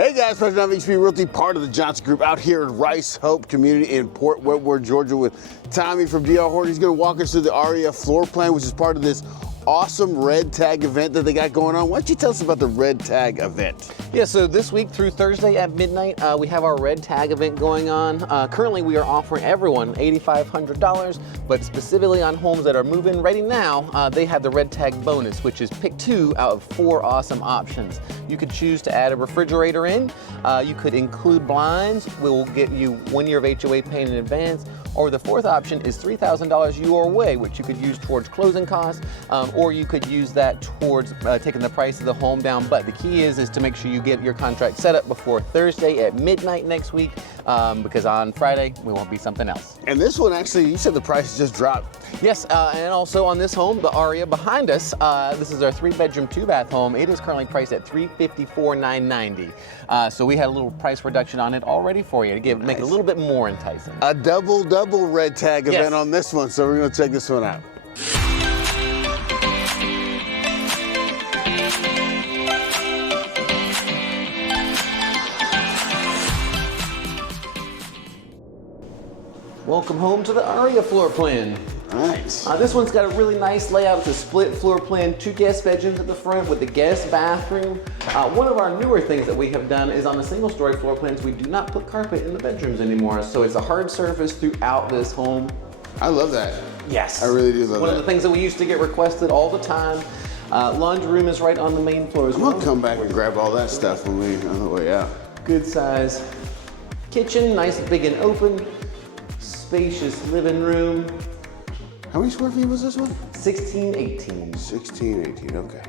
Hey guys, President of HB Realty, part of the Johnson Group out here in Rice Hope community in Port Whitworth, Georgia with Tommy from DR Horton. He's going to walk us through the Aria floor plan, which is part of this awesome red tag event that they got going on. Why don't you tell us about the red tag event? Yeah, so this week through Thursday at midnight, we have our red tag event going on. Currently, we are offering everyone $8,500, but specifically on homes that are move-in ready now, they have the red tag bonus, which is pick 2 out of 4 awesome options. You could choose to add a refrigerator in. You could include blinds. We'll get you 1 year of HOA paying in advance. Or the 4th option is $3,000 your way, which you could use towards closing costs, or you could use that towards taking the price of the home down. But the key is to make sure you get your contract set up before Thursday at midnight next week, because on Friday, we won't be something else. And this one actually, you said the price just dropped. Yes, and also on this home, the Aria behind us, this is our 3-bedroom, 2-bath home. It is currently priced at $354,990. So we had a little price reduction on it already for you to make it a little bit more enticing. A double red tag event on this one, so we're going to check this one out. Welcome home to the Aria floor plan. Nice. This one's got a really nice layout. It's a split floor plan, 2 guest bedrooms at the front with the guest bathroom. One of our newer things that we have done is on the single-story floor plans, we do not put carpet in the bedrooms anymore. So it's a hard surface throughout this home. I love that. Yes. I really do love that. One of the things that we used to get requested all the time. Laundry room is right on the main floor as well. I'm gonna come back and grab all that stuff when we're on the way out. Good size kitchen, nice big and open. Spacious living room. How many square feet was this one? 1618. 1618, okay.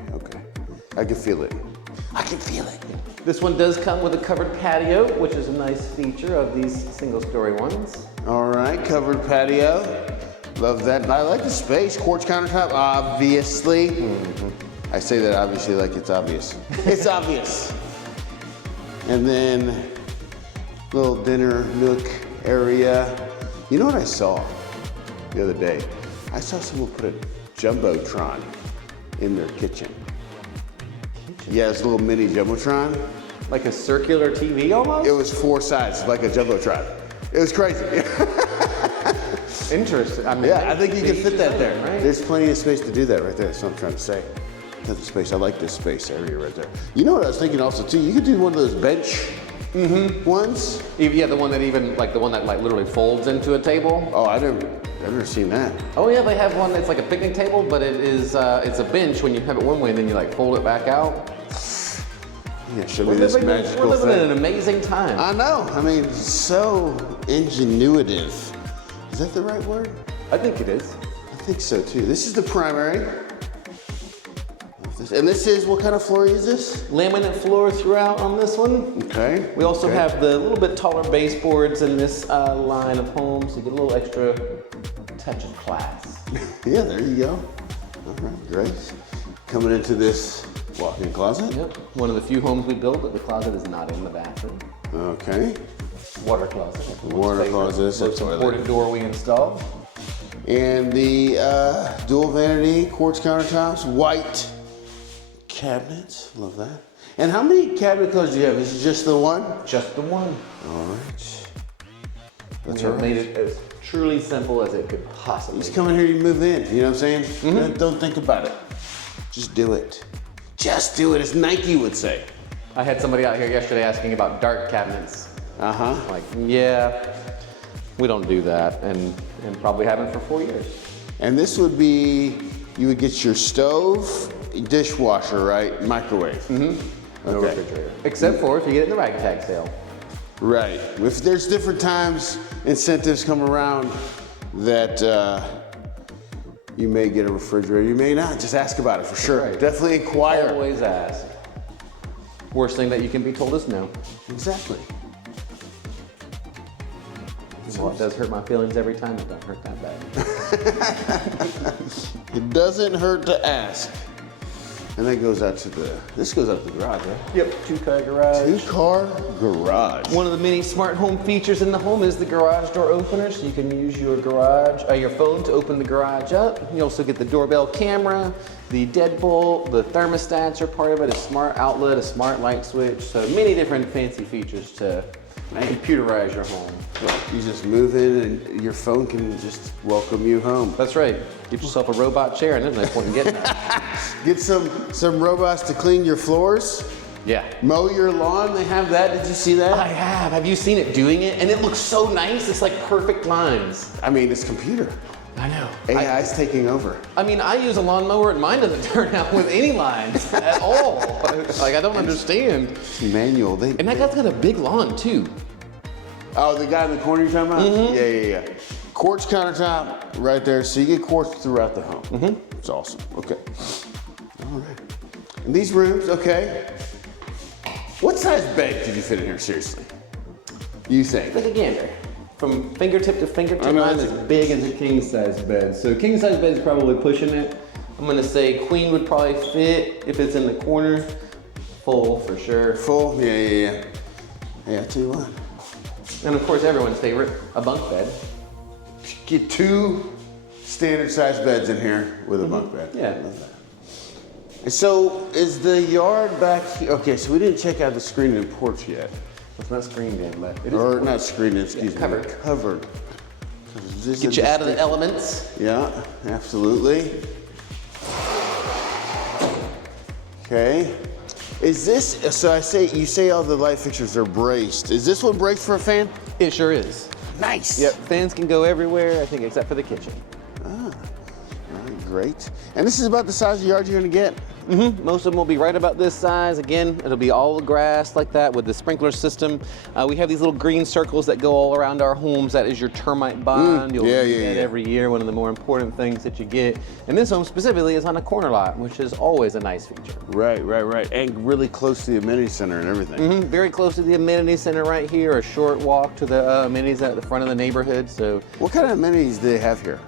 I can feel it. I can feel it. This one does come with a covered patio, which is a nice feature of these single-story ones. All right, covered patio. Love that. I like the space. Quartz countertop, obviously. I say that obviously like it's obvious. It's obvious. And then little dinner nook area. You know what I saw the other day? I saw someone put a Jumbotron in their kitchen. Yeah, it's a little mini Jumbotron. Like a circular TV almost? It was 4 sides, like a Jumbotron. It was crazy. Interesting. I mean, Yeah, I think you can fit that there. Right? There's plenty of space to do that right there. That's what I'm trying to say. That's the space. I like this space area right there. You know what I was thinking also too? You could do one of those bench ones. Yeah, the one that literally folds into a table. Oh, I've never seen that. Oh yeah, they have one that's like a picnic table, but it is it's a bench when you have it one way, and then you like fold it back out. Yeah, show me this magical We're living thing. in an amazing time. I know. I mean, so ingenuitive. Is that the right word? I think it is. I think so too. This is the primary. And this is, what kind of floor is this? Laminate floor throughout on this one. Okay. We also have the little bit taller baseboards in this line of homes to get a little extra touch of class. Yeah, there you go. All right, great. Coming into this walk-in closet. Yep. One of the few homes we built that the closet is not in the bathroom. Okay. Water closet. Water closet. Most important door we installed. And the dual vanity, quartz countertops, white cabinets. Love that. And how many cabinet colors do you have? Is it just the one? Just the one. All right. That's We all have right. made it as truly simple as it could possibly Just come in here, you move in. You know what I'm saying? Don't think about it. Just do it. Just do it, as Nike would say. I had somebody out here yesterday asking about dark cabinets. Uh-huh. Like, yeah, we don't do that, and probably haven't for 4 years. And this would be, you would get your stove, dishwasher, right? Microwave. No Okay. refrigerator. Except for if you get it in the ragtag sale. Right. If there's different times, incentives come around that you may get a refrigerator, you may not. Just ask about it for sure. Right. Definitely inquire. Always ask. Worst thing that you can be told is no. Exactly. Well, it does hurt my feelings every time. It doesn't hurt that bad. It doesn't hurt to ask. And that goes out to this goes out to the garage, right? Yep, 2-car garage. 2-car garage. One of the many smart home features in the home is the garage door opener, so you can use your phone to open the garage up. You also get the doorbell camera, the deadbolt, the thermostats are part of it, a smart outlet, a smart light switch, so many different fancy features to computerize your home. You just move in and your phone can just welcome you home. That's right. Get yourself a robot chair and there's no point in getting that. Get some robots to clean your floors. Yeah. Mow your lawn, they have that. Did you see that? I have. Have you seen it doing it? And it looks so nice. It's like perfect lines. I mean, it's computer. I know. AI's taking over. I mean, I use a lawnmower and mine doesn't turn out with any lines at all. Like, I don't understand. It's manual. And that guy's got a big lawn too. Oh, the guy in the corner you're talking about? Mm-hmm. Yeah. Quartz countertop right there, so you get quartz throughout the home. Mm-hmm. It's awesome. Okay. All right. And these rooms, okay. What size bed did you fit in here, seriously? You think? Like a gander. From fingertip to fingertip, mine is as big as a king size bed. So king size bed is probably pushing it. I'm gonna say queen would probably fit if it's in the corner. Full for sure. Full? Yeah. Yeah, I tell you what. And of course, everyone's favorite, a bunk bed. Get 2 standard size beds in here with a bunk bed. Yeah. Love that. And so is the yard back here? Okay, so we didn't check out the screened in porch yet. It's not screened in, but it is. Or not screened in, excuse me. Covered. Covered. Get you out of the elements. Yeah, absolutely. Okay. Is this, so you say all the light fixtures are braced. Is this one braced for a fan? It sure is. Nice. Yep, fans can go everywhere, I think, except for the kitchen. All right, great. And this is about the size of yard you're gonna get? Mm-hmm. Most of them will be right about this size. Again, it'll be all grass like that with the sprinkler system. We have these little green circles that go all around our homes. That is your termite bond. You'll get that every year, one of the more important things that you get. And this home specifically is on a corner lot, which is always a nice feature. Right. And really close to the amenity center and everything. Mm-hmm. Very close to the amenity center right here, a short walk to the amenities at the front of the neighborhood. So, what kind of amenities do they have here?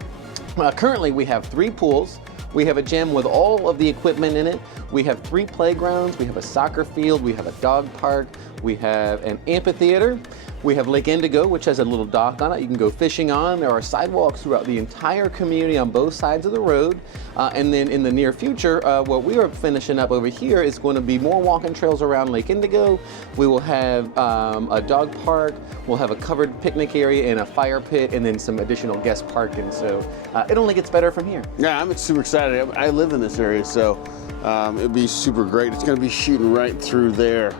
Currently, we have 3 pools. We have a gym with all of the equipment in it. We have 3 playgrounds. We have a soccer field. We have a dog park. We have an amphitheater. We have Lake Indigo, which has a little dock on it you can go fishing on. There are sidewalks throughout the entire community on both sides of the road. And then in the near future, what we are finishing up over here is going to be more walking trails around Lake Indigo. We will have a dog park. We'll have a covered picnic area and a fire pit, and then some additional guest parking. So it only gets better from here. Yeah, I'm super excited. I live in this area, so it'll be super great. It's going to be shooting right through there.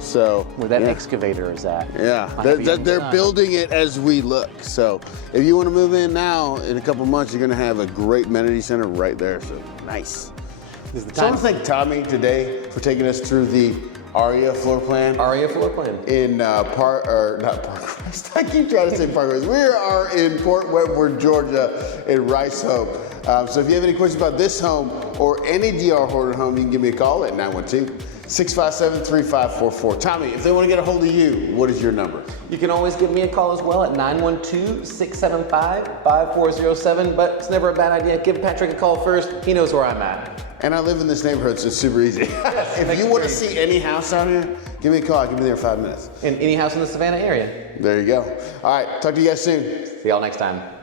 So where that excavator is at. Yeah, they're building it as we look. So if you want to move in now, in a couple months, you're going to have a great amenity center right there. So nice. So I want to thank Tommy today for taking us through the Aria floor plan. Aria floor plan. In not Parkwest. I keep trying to say Parkwest. We are in Port Wentworth, Georgia, in Rice Hope. So if you have any questions about this home or any DR Horton home, you can give me a call at 912-657-3544. Tommy, if they want to get a hold of you, what is your number? You can always give me a call as well at 912-675-5407, but it's never a bad idea. Give Patrick a call first. He knows where I'm at. And I live in this neighborhood, so it's super easy. If you want to see any house out here, give me a call. I can be there in 5 minutes. In any house in the Savannah area. There you go. All right, talk to you guys soon. See y'all next time.